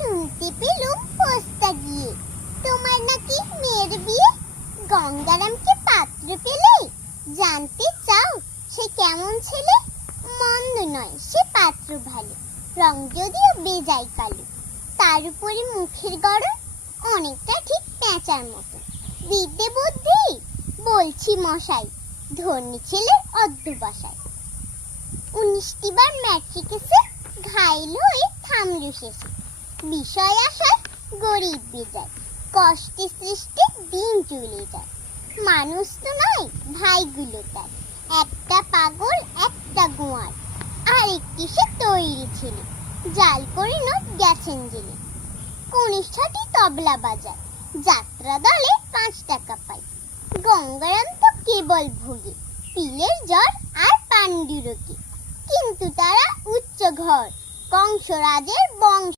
শুনতে পেলুম পোস্তা গিয়ে তোমার নাকি মেয়ের বিয়ে। গঙ্গারামকে পাত্র পেলে? জানতে চাও সে কেমন ছেলে? মন্দ নয় সে পাত্র ভালো, রং যদিও বেজায় কালো। তার উপরে মুখের গড়ন অনেকটা ঠিক পেঁচার মতো। বিদ্যে বুদ্ধি বলছি মশাই, ধনী ছেলের অধ্যবসায়। 19টি বার ম্যাট্রিক এসে ঘাইল হয়ে থামল শেষে। বিষয় আসার গরিব বেজায়, কষ্টে সৃষ্টি দিন চলে যায়। মানুষ তো নয় ভাইগুলো তার, একটা পাগল একটা গোয়ার, আর একটি সে তৈরি ছেলে, জাল পরিণত গেছেন জেলে। কনিষ্ঠাটি তবলা বাজায়, যাত্রা দলে 5 টাকা পায়। গঙ্গারাম তো কেবল ভোগে পিলের জ্বর আর পাণ্ডুরোগে। কিন্তু তারা উচ্চ ঘর, কংসরাজের বংশ।